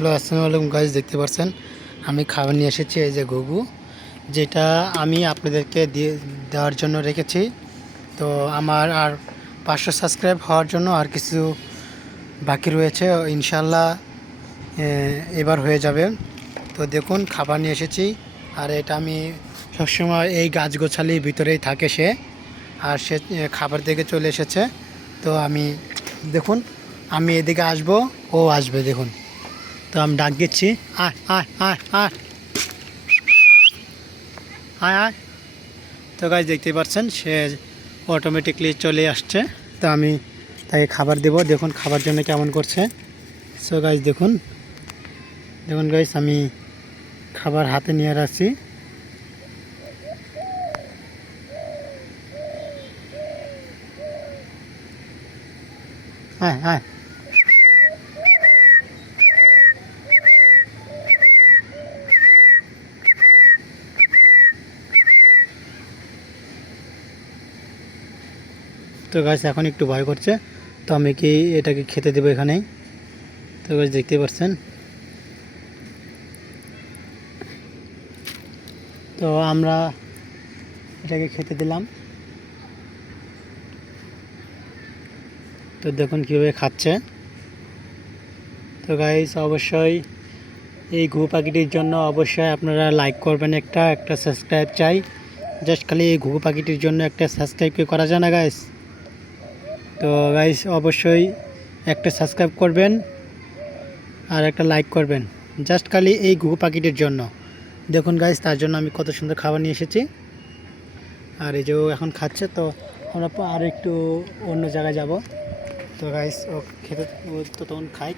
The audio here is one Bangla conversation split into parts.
হ্যালো, আসসালামু আলাইকুম গাইস। দেখতে পাচ্ছেন আমি খাবার নিয়ে এসেছি, এই যে ঘুঘু, যেটা আমি আপনাদেরকে দেওয়ার জন্য রেখেছি। তো আমার আর 500 সাবস্ক্রাইব হওয়ার জন্য আর কিছু বাকি রয়েছে, ইনশাল্লাহ এবার হয়ে যাবে। তো দেখুন খাবার নিয়ে এসেছি, আর এটা আমি সবসময় এই গাছগোছালির ভিতরেই থাকে সে, আর সে খাবার দেখে চলে এসেছে। তো আমি দেখুন, আমি এদিকে আসবো, ও আসবে, দেখুন। তো আমি ডাক দিচ্ছি, আয় আয় আয় আয় আয় আয়। তো গাছ দেখতে পাচ্ছেন সে অটোমেটিকলি চলে আসছে। তো আমি তাকে খাবার দেব, দেখুন খাবার জন্য কেমন করছে। সো গাইজ দেখুন, দেখুন গাইজ আমি খাবার হাতে নিয়ে রাখছি। আয় আয়। তো গাছ এখন একটু ভয় করছে, তো আমি কি এটাকে খেতে দেবো এখানেই। তো গাছ দেখতে পাচ্ছেন, তো আমরা এটাকে খেতে দিলাম। তো দেখুন কীভাবে খাচ্ছে। তো গাইস অবশ্যই এই ঘুঘু পাখিটির জন্য অবশ্যই আপনারা লাইক করবেন, একটা সাবস্ক্রাইব চাই। জাস্ট খালি এই ঘুঘু পাখিটির জন্য একটা সাবস্ক্রাইব করা যায় না গাইস? তো গাইস অবশ্যই একটা সাবস্ক্রাইব করবেন আর একটা লাইক করবেন, জাস্ট খালি এই ঘুঘু পাখিটির জন্য। দেখুন গাইস তার জন্য আমি কত সুন্দর খাবার নিয়ে এসেছি, আর এই যে ও এখন খাচ্ছে। তো আমরা আর একটু অন্য জায়গায় যাব। তো গাইস ও খেতে, ও তো তখন খাই।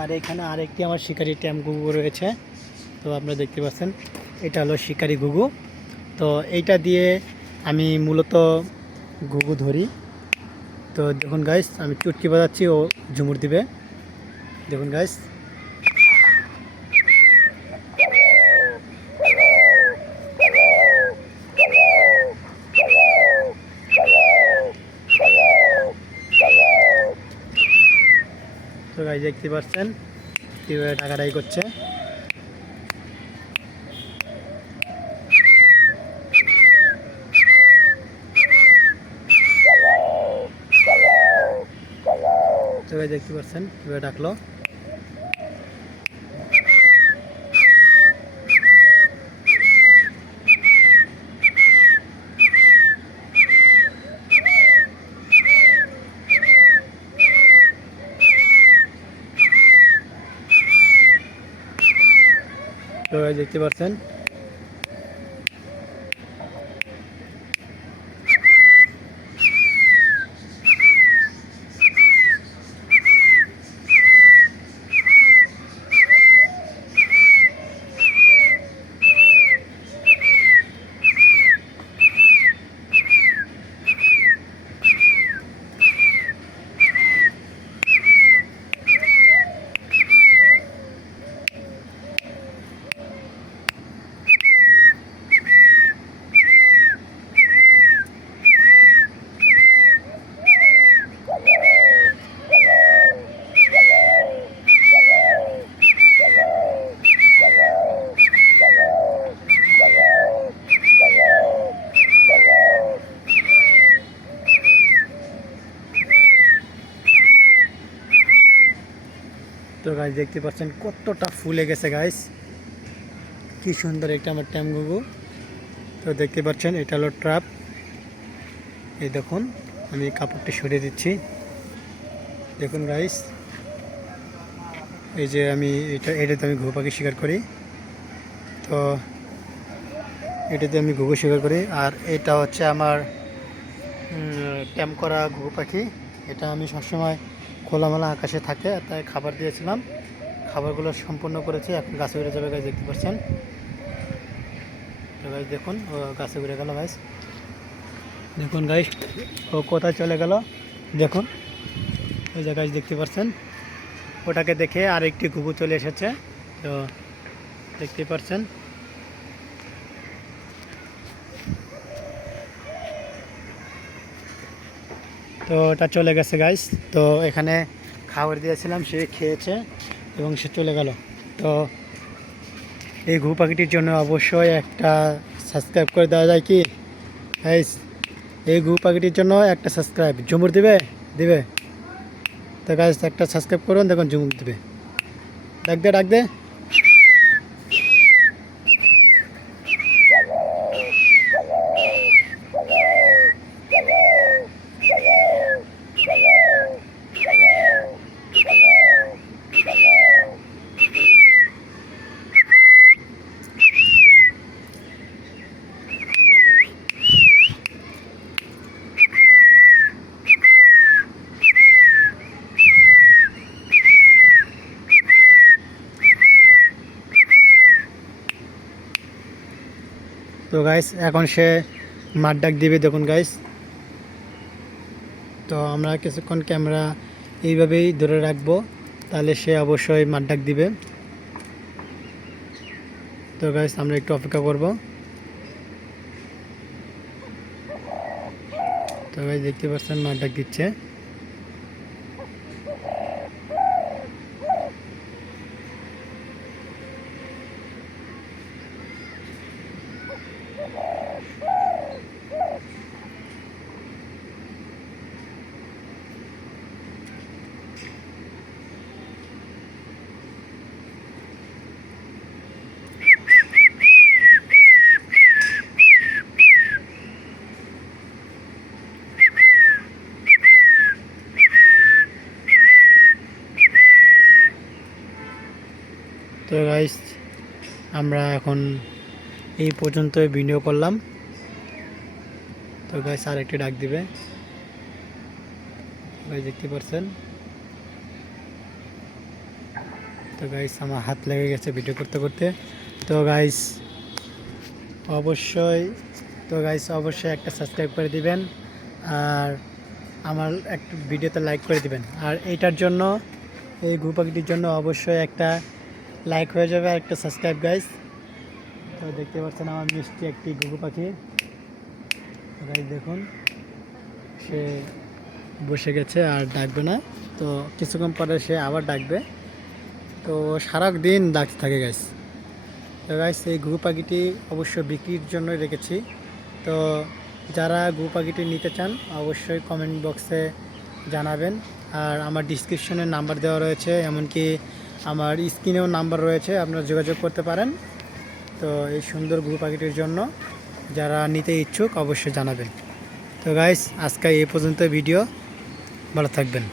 আর এখানে আরেকটি আমার শিকারি ট্যাম ঘুঘু রয়েছে। তো আপনারা দেখতে পাচ্ছেন এটা হলো শিকারি ঘুঘু। তো এইটা দিয়ে আমি মূলত ঘুঘু ধরি। তো দেখুন গাইস আমি চুটকি বাজাচ্ছি, ও ঝুমুর দিবে। দেখুন গাইস, তো গাইস দেখতে পাচ্ছেন কীভাবে টাকাটাই করছে। তো গাইস দেখতে পাচ্ছেন কীভাবে ডাকলো। তো গাইস দেখতে পাচ্ছেন, তো গাইস দেখতে পাচ্ছেন কতটা ফুলে গেছে গাইস, কি সুন্দর এটা আমার ট্যাম ঘুঘু। তো দেখতে পাচ্ছেন এটা হলো ট্রাপ। এই দেখুন আমি কাপড়টি সরিয়ে দিচ্ছি। দেখুন গাইস, এই যে আমি এটাতে আমি ঘুঘু পাখি শিকার করি। তো এটাতে আমি ঘুঘু শিকার করি, আর এটা হচ্ছে আমার ট্যাম করা ঘুঘু পাখি। এটা আমি সবসময় খোলামেলা আকাশে থাকে, তাই খাবার দিয়েছিলাম, খাবারগুলো সম্পূর্ণ করেছি, এখন গাছে উড়ে যাবে গাছ দেখতে পাচ্ছেন। তো গাইস দেখুন ও গাছে উড়ে গেল গাইস। দেখুন গাইস ও কোথায় চলে গেল, দেখুন ওই যে গাছ দেখতে পাচ্ছেন, ওটাকে দেখে আর একটি ঘুঘু চলে এসেছে। তো দেখতে পাচ্ছেন, তো ওটা চলে গেছে গাইস। তো এখানে খাবার দিয়েছিলাম, সে খেয়েছে। এবং সে চলে গেল। তো এই ঘুঘু পাখিটির জন্য অবশ্যই একটা সাবস্ক্রাইব করে দেওয়া যায় কি গাইস? এই ঘুঘু পাখিটির জন্য একটা সাবস্ক্রাইব ঝুমুর দিবে দিবে। তো গাইস একটা সাবস্ক্রাইব করুন, দেখুন ঝুমুর দিবে। ডাক দে ডাক দে। তো গাইস এখন সে মাঠ ডাক দিবে, দেখুন গাইস। তো আমরা কিছুক্ষণ ক্যামেরা এইভাবেই ধরে রাখবো, তাহলে সে অবশ্যই মাঠ ডাক দিবে। তো গাইস আমরা একটু অপেক্ষা করব। তো গাইস দেখতে পাচ্ছেন মাঠ ডাক দিচ্ছে। তো গাইস আমরা এখন এই পর্যন্ত ভিডিও করলাম। তো গাইস আরেকটি ডাক দিবে, গাইস দেখতে পাচ্ছেন। তো গাইস আমার হাত লেগে গেছে ভিডিও করতে করতে। তো গাইস অবশ্যই একটা সাবস্ক্রাইব করে দিবেন, আর আমার একটা ভিডিওতে লাইক করে দিবেন। আর এইটার জন্য, এই ঘুঘু পাখিটির জন্য অবশ্যই একটা লাইক হয়ে যাবে আর একটা সাবস্ক্রাইব গাইস। তো দেখতে পাচ্ছেন আমার মিষ্টি একটি ঘুঘু পাখি। গাইস দেখুন সে বসে গেছে আর ডাকবে না। তো কিছুক্ষণ পরে সে আবার ডাকবে। তো সারা দিন ডাকতে থাকে গাইস। তো গাইস এই ঘুঘু পাখিটি অবশ্য বিক্রির জন্য রেখেছি। তো যারা ঘুঘু পাখিটি নিতে চান অবশ্যই কমেন্ট বক্সে জানাবেন। আর আমার ডিসক্রিপশনে নাম্বার দেওয়া রয়েছে, এমনকি আমার স্ক্রিনেও নাম্বার রয়েছে, আপনারা যোগাযোগ করতে পারেন। তো এই সুন্দর ঘুঘু পাখিটির জন্য যারা নিতে ইচ্ছুক অবশ্যই জানাবেন। তো গাইস আজকে এই পর্যন্ত ভিডিও, ভালো থাকবেন।